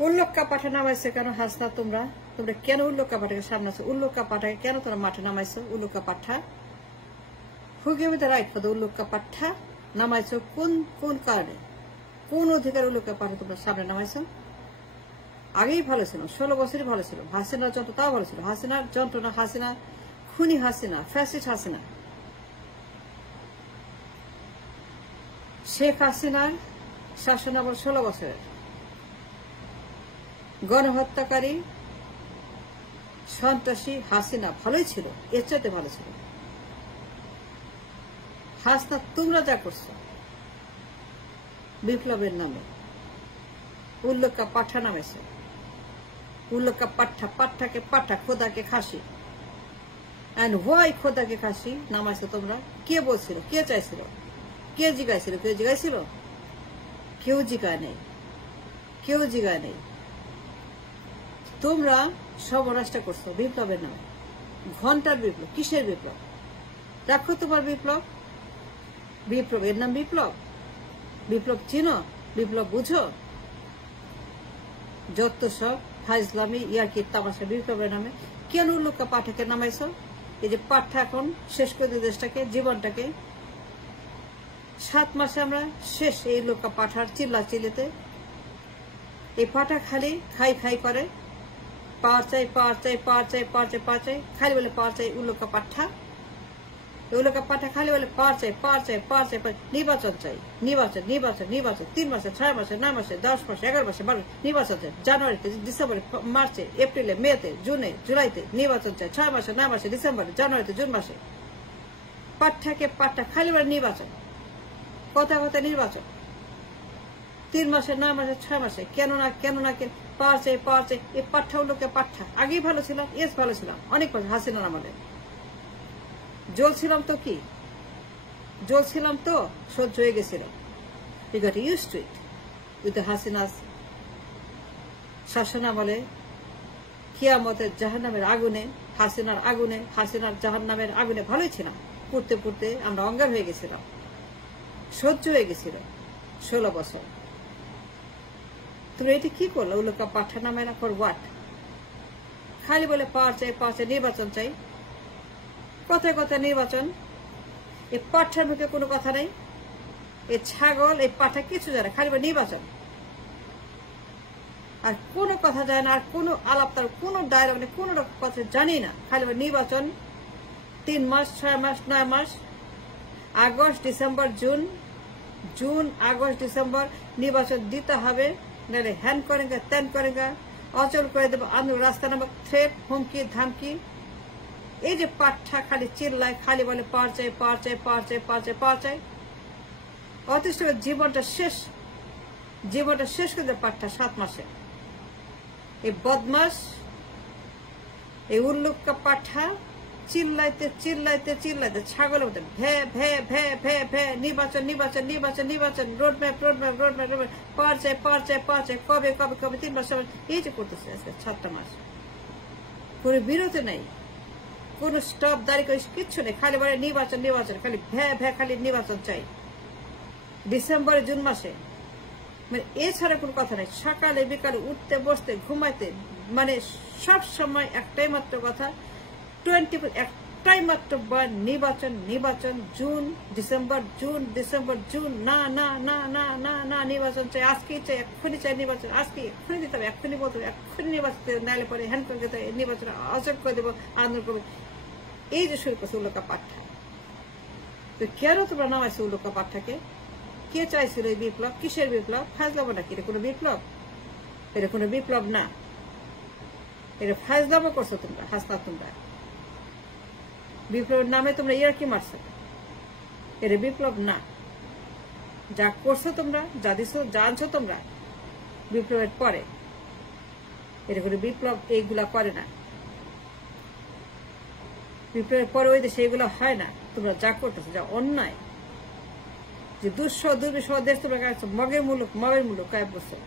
উল্লক্কা পাঠা নামাইছো কেন হাসনা? তোমরা তোমরা কেন উল্লক্কা পাঠাকে সামনাছো? উল্লক্কা পাঠাকে কেন তোমরা মাঠে নামাইছো? উল্লক্কা পাঠা হুগিয়ে মধ্যে রাইট পদ উল্লক্কা পাঠা নামাইছো কোন কোন কারণে, কোন অধিকার উল্লক্কা পাঠা তোমরা সামনে নামাইছো? আগেই ভালো ছিল, 16 বছরই ভালো ছিল। হাসিনার যন্ত্র তাও ভালো ছিল। হাসিনার যন্ত্রণা, হাসিনা খুনি, হাসিনা ফ্যাসিস্ট, হাসিনা শেখ হাসিনার শাসন আবার 16 বছরের গণহত্যাকারী সন্ত্রাসী হাসিনা ভালোই ছিল, এর চাইতে ভালো ছিল। হাসনা তোমরা যা করছো বিপ্লবের নামে, উল্লক্কা পাঠা নামেছে, উল্লক্কা পাঠা, পাঠাকে পাঠা, খোদাকে খাসি। এন্ড হোয়াই খোদাকে খাসি নামাইছো তোমরা? কে বলছিল? কে চাইছিল? কে জিগাইছিল? কেউ জিগাইছিল? কেউ জিগায় নেই, কেউ জিগায় নেই। তোমরা সর্বনাশটা করছো বিপ্লবের নামে। ঘন্টার বিপ্লব, কিসের বিপ্লব? দেখো তোমার বিপ্লব, বিপ্লবের নাম বিপ্লব। বিপ্লব চিনো? বিপ্লব বুঝো? যত সব ফাইজলামি ইয়ারকি তামাশা বিপ্লবের নামে। কেন উল্লক্কা পাঠাকে নামাইছো? এই যে পাঠা এখন শেষ করে দিয়ে দেশটাকে, জীবনটাকে। 7 মাসে আমরা শেষ এই উল্লক্কা পাঠার চিল্লা চিল্লিতে। এই পাঠা খালি খাই খাই করে, পাওয়ার চাই, পাওয়ার চাই, পাওয়ার চাই, পাওয়ার চাই, পাওয়ার চাই, খালি বলে পাওয়ার চাই। উল্লক্কা পাঠা, উল্লক্কা পাঠা খালি বলে পাওয়ার চাই, পাওয়ার চাই, পাওয়ার চাই। নির্বাচন চাই, নির্বাচন, নির্বাচন, নির্বাচন। 3 মাসে, 6 মাসে, 9 মাসে, 10 মাসে, 11 মাসে, 12 নির্বাচন চাই। জানুয়ারিতে, ডিসেম্বরে, মার্চে, এপ্রিলে, মেতে, জুনে, জুলাইতে নির্বাচন চাই। 6 মাসে, 9 মাসে, ডিসেম্বরে, জানুয়ারিতে, জুন মাসে। পাঠাকে পাঠা খালি বলে নির্বাচন, কথা কথা নির্বাচন। 3 মাসে, 9 মাসে, 6 মাসে, কেন না কেন না কেন, পাওয়ার চাই, পাওয়ার চাই। এই পাঠা উল্লক্কা পাঠা। আগেই ভালো ছিলাম, এস ভালো ছিলাম, অনেক ভালো। হাসিনার আমলে জ্বলছিলাম তো, কি জ্বলছিলাম তো, সহ্য হয়ে গেছিল। We got used to it with the Hasina's শাসন আমলে। কিয়ামতের জাহান্নামের আগুনে, হাসিনার আগুনে, হাসিনার জাহান্নামের আগুনে ভালোই ছিলাম। পড়তে পড়তে আমরা অঙ্গার হয়ে গেছিলাম, সহ্য হয়ে গেছিল 16 বছর। তুমি এটি কি করলো? উল্লক্কা পাঠা নামে না, ফর হোয়াট? খালি বলে পাওয়ার চাই, পাওয়ার চাই, নির্বাচন চাই, কথায় কথায় নির্বাচন। এই পাঠার মুখে কোনো কথা নেই। এই ছাগল, এই পাঠা কিছু জানে, খালি বলে নির্বাচন। আর কোনো কথা যায় না, আর কোনো আলাপ, তার কোনো ডায়লগ নেই, কোনো রকম কথা জানি না, খালি বলে নির্বাচন। 3 মাস, 6 মাস, 9 মাস, August, December, June, June, August, December নির্বাচন দিতে হবে, নাহলে হ্যান করেঙ্গা, ত্যান করেঙ্গা, অচল করে দেবো, আন্দোলন, রাস্তা নামক থ্রেট, হুমকি, ধামকি। এই যে পাঠা খালি চিল্লায়, খালি বলে পাওয়ার চাই, পাওয়ার চাই, পাওয়ার চাই, পাওয়ার চাই, পাওয়ার চাই। অথচ জীবনটা শেষ, জীবনটা শেষ করে দেয় পাঠা 7 মাসে। এই বদমাস, এই উল্লুক্কা পাঠা চিল্লাইতে চিল্লাইতে চিল্লাইতে ছাগলের মতো ভে ভে ভে ভে ভে, নির্বাচন, নির্বাচন, নির্বাচন, নির্বাচন, রোডম্যাপ, রোডম্যাপ, রোডম্যাপ, রোডম্যাপ, পাওয়ার চাই, পাওয়ার চাই, পাওয়ার চাই, কবে কবে কবে, 3 মাস। এই যে করতেছে আজকে 7টা মাস, কোনো বিরতি নেই, কোনো স্টপ দাঁড়িয়ে করে কিচ্ছু নেই, খালি বলে নির্বাচন, নির্বাচন, খালি ভ্যা ভ্যা, খালি নির্বাচন চাই। ডিসেম্বরে, জুন মাসে, মানে এছাড়া কোনো কথা নেই। সকালে বিকালে উঠতে বসতে ঘুমাইতে, মানে সব সময় একটাই মাত্র কথা, 24 একটাই মাত্র নির্বাচন, নির্বাচন, June, December, June, December, June, না না না না না না, নির্বাচন চাই, আজকেই চাই, এক্ষুনি চাই নির্বাচন, আজকে এক্ষুনি দিতে হবে, এক্ষুনি বলতে হবে, এক্ষুনি নির্বাচন নাইলে পরে হ্যান্ড করে দিতে হবে, নির্বাচন অচল করে দেবো, আন্দোলন করবো। এই যে শুরু করছে উল্লক্কা পাঠা। তো কেন তোমরা নামাইছো উল্লক্কা পাঠাকে? কে চাইছিল এই বিপ্লব? কিসের বিপ্লব? ফাজলামো নাকি? এটা কোনো বিপ্লব? এটা কোনো বিপ্লব না, এটা ফাজলামো করছো তোমরা, হাসনা। তোমরা বিপ্লবের নামে তোমরা ইয়ার্কি মারছো, এটা বিপ্লব না। যা করছো তোমরা, যা দিছো, যা আনছো তোমরা বিপ্লবের পরে, এটা কোনো বিপ্লব এইগুলা করে না। বিপ্লবের পরে ওই দেশে এগুলো হয় না। তোমরা যা করতেছো, যা অন্যায়, যে দুর্বিষহ দেশ তোমরা কাটছো, মগের মুলুক কয়েক বছর,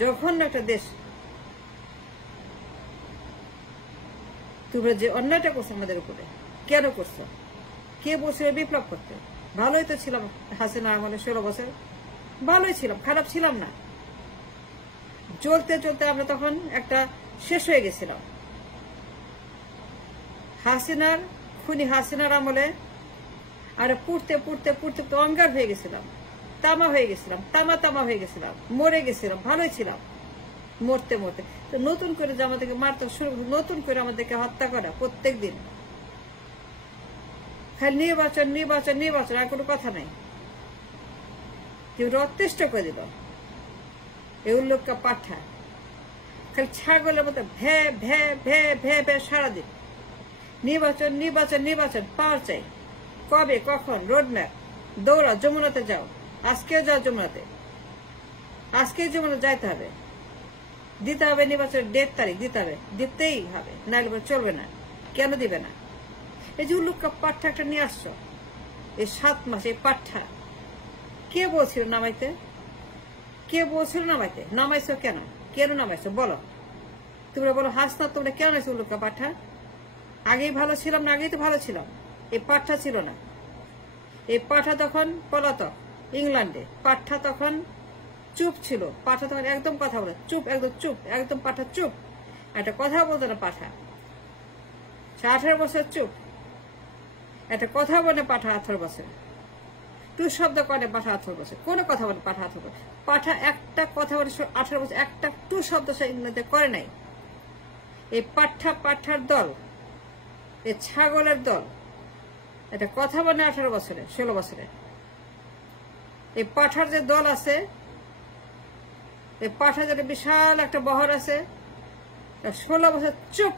যখন একটা দেশ, তোমরা যে অন্যায়টা করছো আমাদের উপরে, কেন করছো? কে বলছিল বিপ্লব করতে? ভালোই তো ছিলাম হাসিনা আমলে 16 বছর, ভালোই ছিলাম, খারাপ ছিলাম না। চলতে চলতে আমরা তখন একটা শেষ হয়ে গেছিলাম। খুনি হাসিনার আমলে আর পড়তে পড়তে পড়তে অঙ্গার হয়ে গেছিলাম, তামা হয়ে গেছিলাম, তামা হয়ে গেছিলাম, মরে গেছিলাম, ভালোই ছিলাম মরতে মরতে। তো নতুন করে যে আমাদেরকে মারতে শুরু, নতুন করে আমাদেরকে হত্যা করা প্রত্যেক দিন, খালি নির্বাচন নির্বাচন নির্বাচন, আর কোনো কথা নাই। কেউ অতিষ্ঠ করে দিল এই উল্লুকা পাঠা, খালি ছাগলের মতো ভে ভে ভে ভে ভে সারাদিন নির্বাচন নির্বাচন নির্বাচন, পাওয়ার চাই, কবে কখন, রোডম্যাপ, দৌড়া, যমুনাতে যাও, আজকেও যাও যমুনাতে, আজকে যমুনা যাইতে হবে, দিতে হবে নির্বাচনের ডেট তারিখ, দিতে হবে, দিতেই হবে, নাইলে চলবে না। কেন দিবে না? এই যে উল্লুকা পাঠা একটা নিয়ে আসছো, এই 7 মাস এই পাঠা, কে বলছিল নামাইতে? কে বলছিল নামাইতে? নামাইছো কেন? কেন নামাইছো বলো? তোমরা বলো হাসনা, তোমরা কেন নাইছো উল্লুকা পাঠা? আগেই ভালো ছিলাম না? আগেই তো ভালো ছিলাম। এই পাঠা ছিল না। এই পাঠা তখন পলাতক ইংল্যান্ডে, পাঠা তখন চুপ ছিল, পাঠা তখন একদম কথা বলে চুপ, একদম চুপ, একদম পাঠা চুপ, একটা কথা বলতো না পাঠা। 18 বছর চুপ, একটা কথা বলে পাঠা 18 বছর, টু শব্দ করে পাঠা 18 বছর, কোনো কথা বলে পাঠা 18 বছর, পাঠা একটা কথা বলে 18 বছর, একটা টু শব্দ সে ইংল্যান্ডে করে নাই। এই পাঠার দল, এই ছাগলের দল, এটা কথা বলে 18 বছরে, 16 বছরে। এই পাঠার যে দল আছে, এই পাঠার যে বিশাল একটা বহর আছে, 16 বছর চুপ,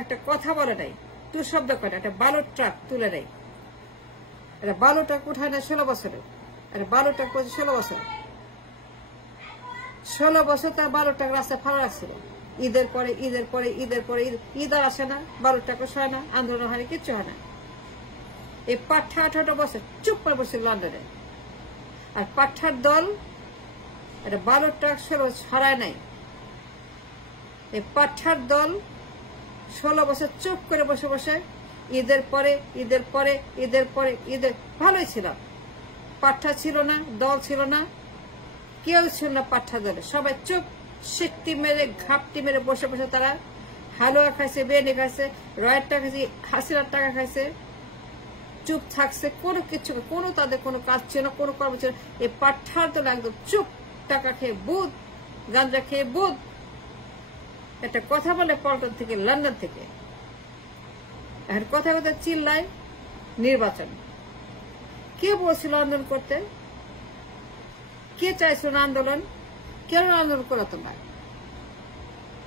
একটা কথা বলে নাই, টু শব্দ করে, একটা বালুর ট্রাক তুলে নেই, একটা বালু ট্রাক উঠায় না 16 বছরে, একটা বালু ট্রাক করছে 16 বছর, 16 বছর তার বালু ট্রাক রাস্তায় ফালা রাখছিল। ঈদের পরে ঈদের পরে ঈদের পরে ঈদ আর আসে না, বালু ট্রাক হয় না, আন্দোলন হয় না, কিচ্ছু হয় না। এই পাঠা 18 বছর চুপ করে বসছিল লন্ডনে, আর পাঠার দল একটা বালুর ট্রাক 16 ছড়ায় নাই। এই পাঠার দল 16 বছর চুপ করে বসে বসে ঈদের পরে ঈদের পরে ঈদের পরে ঈদের, ভালোই ছিলাম। পাঠা ছিল না, দল ছিল না, কেউ ছিল না পাঠা দলে, সবাই চুপ, সিট্টি মেরে ঘাপটি মেরে বসে বসে তারা হালুয়া খাইছে, বেনি খাইছে, রয়ের টাকা খাইছে, হাসিনার টাকা খাইছে, চুপ থাকছে, কোনো কিছু, কোনো তাদের কোনো কাজ ছিল না, কোনো কর্ম ছিল। এই পাঠার দল একদম চুপ, টাকা খেয়ে বুধ, গাঁজা খেয়ে বুধ। একটা কথা বলে পল্টন থেকে, লন্ডন থেকে, এখন কথা কথা চিল্লায় নির্বাচন। কে বলছিল আন্দোলন করতে? কে চাইছিল না আন্দোলন? কেন আন্দোলন করা তোমরা?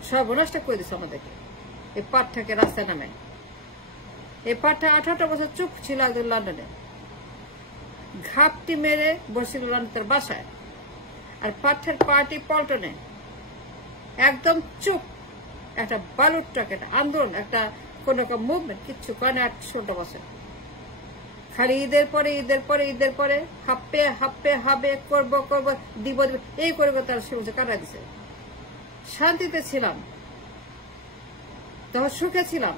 সর্বনাশটা করে দিচ্ছে আমাদেরকে এই পাঠাকে রাস্তায় নামায়। এই পাঠা 18 বছর চুপ ছিল একদম লন্ডনে, ঘাপটি মেরে বসছিল লন্ডনের বাসায়, আর পাঠার পার্টি পল্টনে একদম চুপ, একটা বালুর ট্রাক, একটা আন্দোলন, একটা কোন রকম মুভমেন্ট কিচ্ছু করে না 18 বছর। খালি ঈদের পরে ঈদের পরে ঈদের পরে হাপ্পে হাপ্পে হবে, করবো করবো, দিব এই করবো, তারা শুরু কাটা দিছে। শান্তিতে ছিলাম তখন, সুখে ছিলাম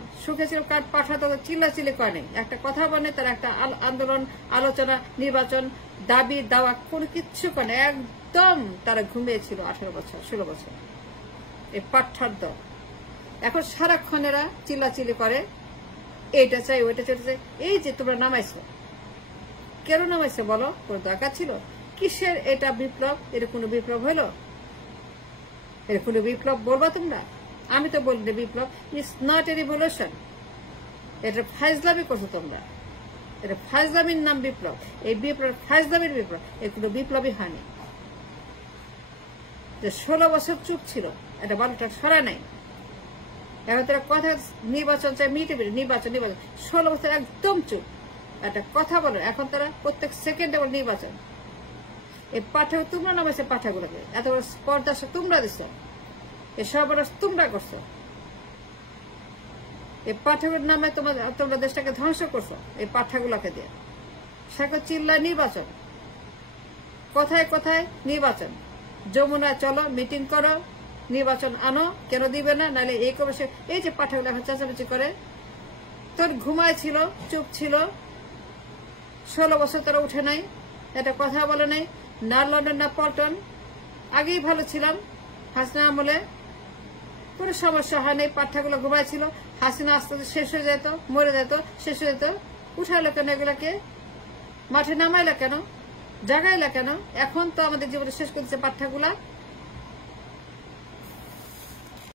কার পাঠা তখন চিল্লাচিল্লি করে নেই, একটা কথা বলে, তার একটা আন্দোলন, আলোচনা, নির্বাচন, দাবি দাওয়া কোনো কিচ্ছু করে, একদম তারা ঘুমিয়েছিল 18 বছর 16 বছর। এই পাঠার দল এখন সারাক্ষণেরা চিল্লাচিল্লি করে, এইটা চাই ওইটা চাই। এই যে তোমরা নামাইছো, কেন নামাইছো বলো? কোন দরকার ছিল? কিসের এটা বিপ্লব? এটা কোনো বিপ্লব হলো? এটা কোনো বিপ্লব বলবা তোমরা? আমি তো বলি বিপ্লব ইটস নট এ রিভলিউশন। এটা ফাইজলামি করছো তোমরা, এটা ফাইজলামির নাম বিপ্লব। এই বিপ্লব ফাইজলামির বিপ্লব, এর কোনো বিপ্লবই হয়নি। যে 16 বছর চুপ ছিল, এটা বালুটা সরা নাই। এখন তারা কথা নির্বাচন চাই, নির্বাচন 16 বছর একদম চুপ, একটা কথা বলে। এখন তারা প্রত্যেক সেকেন্ডে বলে নির্বাচন। এই পাঠা তোমরা নামাইছে, পাঠাগুলোকে এত বড় স্পর্ধা তোমরা দিচ্ছ, এই সর্বনাশ তোমরা করছো। এই পাঠাগুলোর নামে তোমরা দেশটাকে ধ্বংস করছো এই পাঠাগুলোকে দিয়ে। সাথে চিল্লায় নির্বাচন, কথায় কথায় নির্বাচন, যমুনায় চলো মিটিং করো, নির্বাচন আনো, কেন দিবে না? নাহলে এই করবে সে। এই যে পাঠাগুলো এখন চেঁচামেচি করে, তোর ঘুমায় ছিল, চুপ ছিল, 16 বছর তারা উঠে নাই, এটা কথা বলে নাই, না লন্ডন না পল্টন। আগেই ভালো ছিলাম, হাসিনা আমলে কোনো সমস্যা হয়নি, পাঠাগুলো ঘুমাইছিল, হাসিনা আস্তে আস্তে শেষ হয়ে যেত, মরে যেত, শেষ হয়ে যেত। উঠাইলো কেন এগুলাকে? মাঠে নামাইলো কেন? জাগাইলা কেন? এখন তো আমাদের জীবনে শেষ করতেছে পাঠাগুলা।